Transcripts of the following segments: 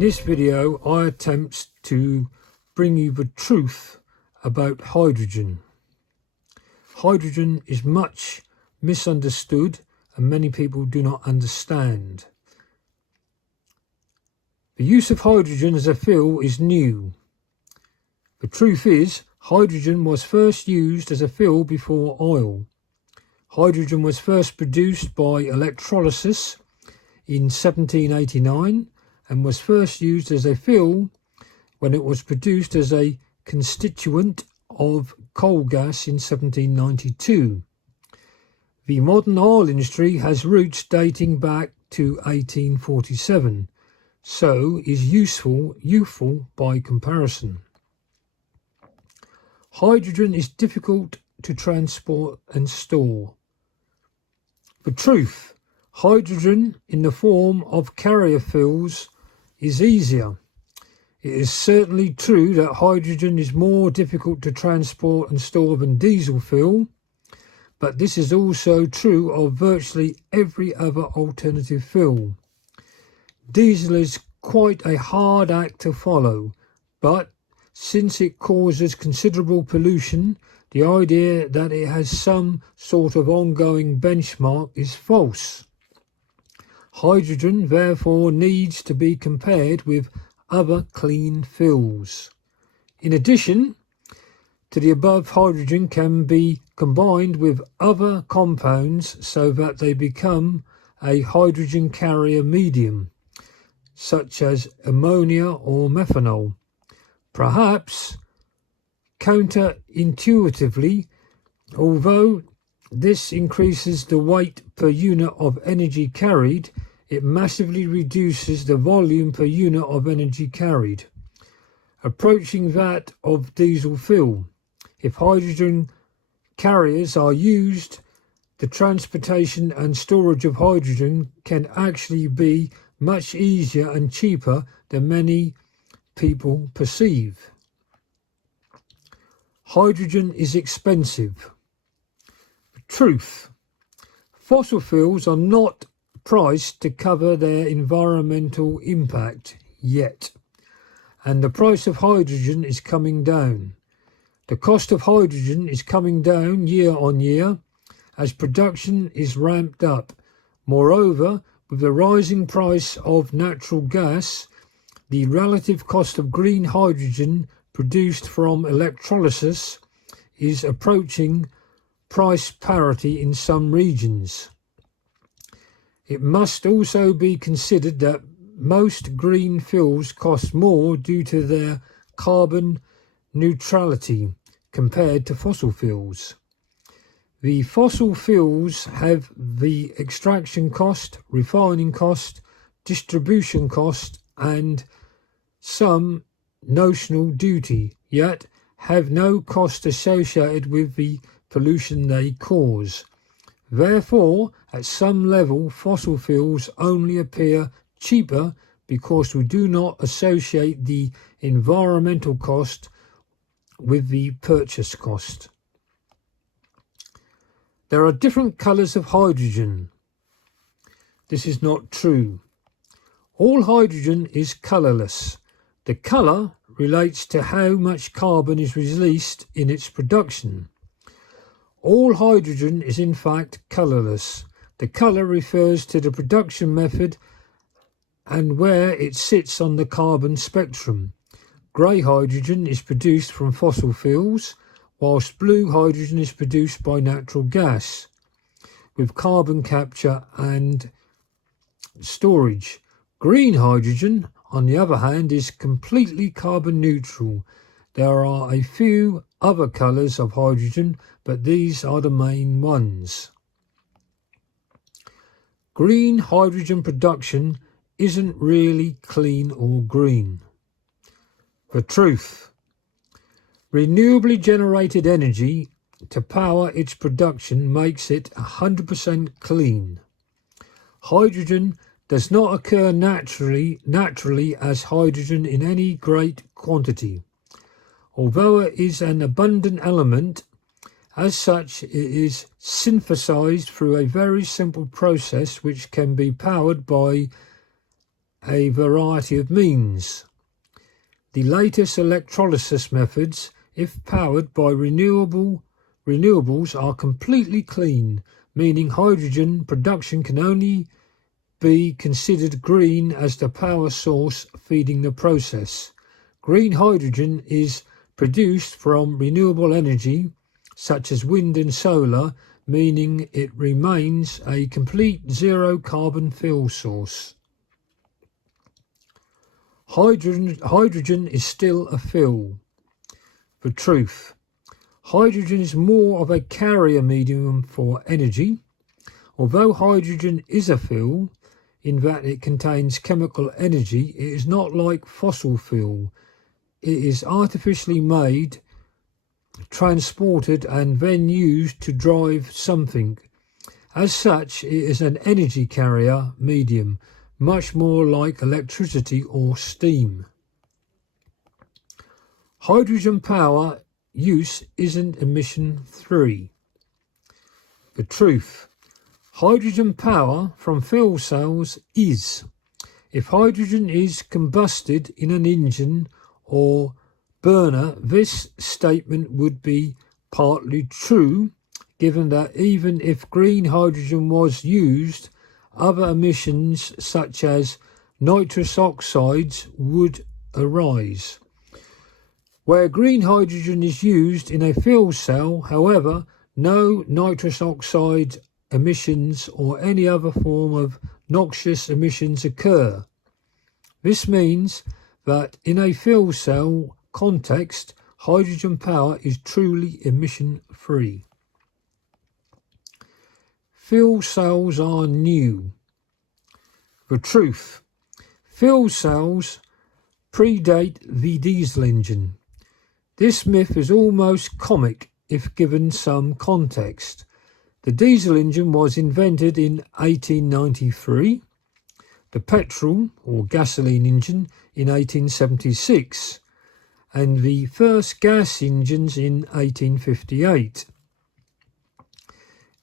this video I attempt to bring you the truth about hydrogen. Hydrogen is much misunderstood and many people do not understand. The use of hydrogen as a fuel is new. The truth is, hydrogen was first used as a fuel before oil. Hydrogen was first produced by electrolysis in 1789 and was first used as a fuel when it was produced as a constituent of coal gas in 1792. The modern oil industry has roots dating back to 1847, so is youthful by comparison. Hydrogen is difficult to transport and store. The truth, hydrogen in the form of carrier fuels is easier. It is certainly true that hydrogen is more difficult to transport and store than diesel fuel, but this is also true of virtually every other alternative fuel. Diesel is quite a hard act to follow, but since it causes considerable pollution, the idea that it has some sort of ongoing benchmark is false. Hydrogen therefore needs to be compared with other clean fuels. In addition to the above, hydrogen can be combined with other compounds so that they become a hydrogen carrier medium, such as ammonia or methanol. Perhaps counterintuitively, although this increases the weight per unit of energy carried, it massively reduces the volume per unit of energy carried, approaching that of diesel fuel. If hydrogen carriers are used, the transportation and storage of hydrogen can actually be much easier and cheaper than many people perceive. Hydrogen is expensive. Truth. Fossil fuels are not priced to cover their environmental impact yet, and the price of hydrogen is coming down. The cost of hydrogen is coming down year on year as production is ramped up. Moreover, with the rising price of natural gas, the relative cost of green hydrogen produced from electrolysis is approaching price parity in some regions. It must also be considered that most green fuels cost more due to their carbon neutrality compared to fossil fuels. The fossil fuels have the extraction cost, refining cost, distribution cost, and some notional duty, yet have no cost associated with the pollution they cause. Therefore, at some level, fossil fuels only appear cheaper because we do not associate the environmental cost with the purchase cost. There are different colours of hydrogen. This is not true. All hydrogen is colourless. The colour relates to how much carbon is released in its production. All hydrogen is in fact colourless. The colour refers to the production method and where it sits on the carbon spectrum. Grey hydrogen is produced from fossil fuels, whilst blue hydrogen is produced by natural gas, with carbon capture and storage. Green hydrogen, on the other hand, is completely carbon neutral. There are a few other colours of hydrogen, but these are the main ones. Green hydrogen production isn't really clean or green. The truth. Renewably generated energy to power its production makes it 100% clean. Hydrogen does not occur naturally as hydrogen in any great quantity. Although it is an abundant element, as such it is synthesized through a very simple process which can be powered by a variety of means. The latest electrolysis methods, if powered by renewables, are completely clean, meaning hydrogen production can only be considered green as the power source feeding the process. Green hydrogen is produced from renewable energy, such as wind and solar, meaning it remains a complete zero carbon fuel source. Hydrogen is still a fuel. For truth, hydrogen is more of a carrier medium for energy. Although hydrogen is a fuel, in that it contains chemical energy, it is not like fossil fuel. It is artificially made, transported and then used to drive something. As such, it is an energy carrier medium, much more like electricity or steam. Hydrogen power use isn't emission-free. The truth. Hydrogen power from fuel cells is. If hydrogen is combusted in an engine or burner, this statement would be partly true, given that even if green hydrogen was used, other emissions such as nitrous oxides would arise. Where green hydrogen is used in a fuel cell, however, no nitrous oxide emissions or any other form of noxious emissions occur. This means that in a fuel cell context, hydrogen power is truly emission-free. Fuel cells are new. The truth. Fuel cells predate the diesel engine. This myth is almost comic if given some context. The diesel engine was invented in 1893, the petrol or gasoline engine in 1876, and the first gas engines in 1858.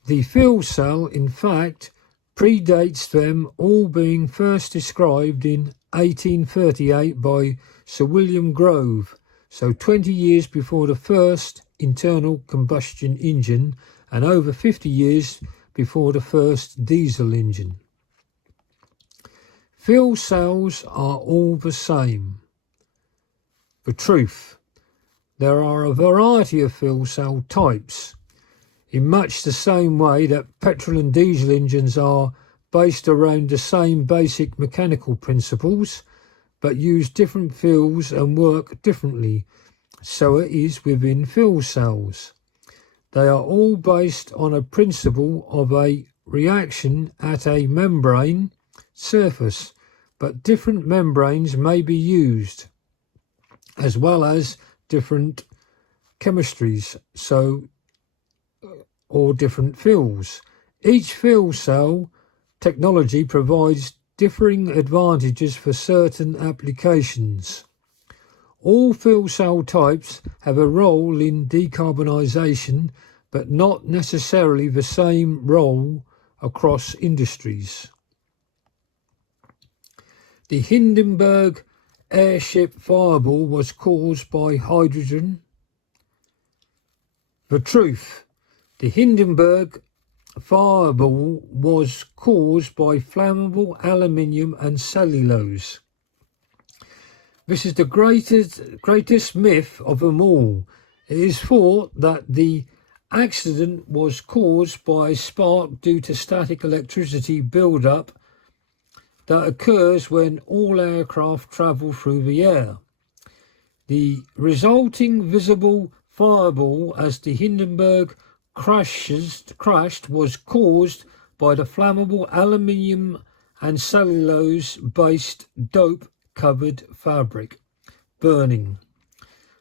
The fuel cell, in fact, predates them, all being first described in 1838 by Sir William Grove, so 20 years before the first internal combustion engine and over 50 years before the first diesel engine. Fuel cells are all the same. The truth. There are a variety of fuel cell types, in much the same way that petrol and diesel engines are based around the same basic mechanical principles, but use different fuels and work differently. So it is within fuel cells. They are all based on a principle of a reaction at a membrane surface, but different membranes may be used, as well as different chemistries, or different fuels. Each fuel cell technology provides differing advantages for certain applications. All fuel cell types have a role in decarbonisation, but not necessarily the same role across industries. The Hindenburg airship fireball was caused by hydrogen. The truth. The Hindenburg fireball was caused by flammable aluminium and cellulose. This is the greatest myth of them all. It is thought that the accident was caused by a spark due to static electricity build-up that occurs when all aircraft travel through the air. The resulting visible fireball as the Hindenburg crashed was caused by the flammable aluminium and cellulose-based dope-covered fabric burning.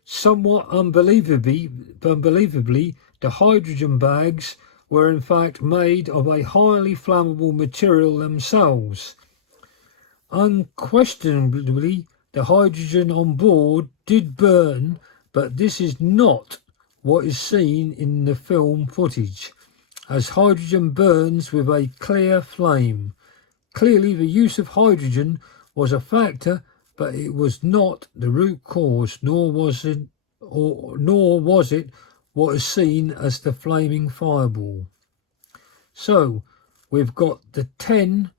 Somewhat unbelievably, the hydrogen bags were in fact made of a highly flammable material themselves. Unquestionably, the hydrogen on board did burn, but this is not what is seen in the film footage, as hydrogen burns with a clear flame. Clearly, the use of hydrogen was a factor, but it was not the root cause, nor was it what is seen as the flaming fireball. So we've got the 10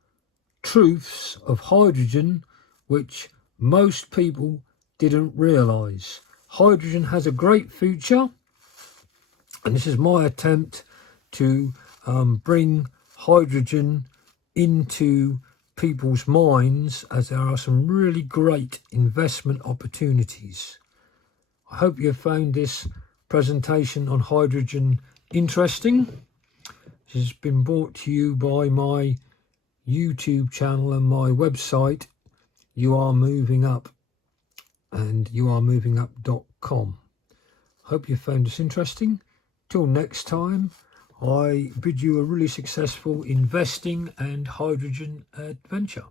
truths of hydrogen which most people didn't realise. Hydrogen has a great future, and this is my attempt to bring hydrogen into people's minds, as there are some really great investment opportunities. I hope you found this presentation on hydrogen interesting. This has been brought to you by my YouTube channel and my website, You Are Moving Up, and youaremovingup.com. Hope you found this interesting. Till next time, I bid you a really successful investing and hydrogen adventure.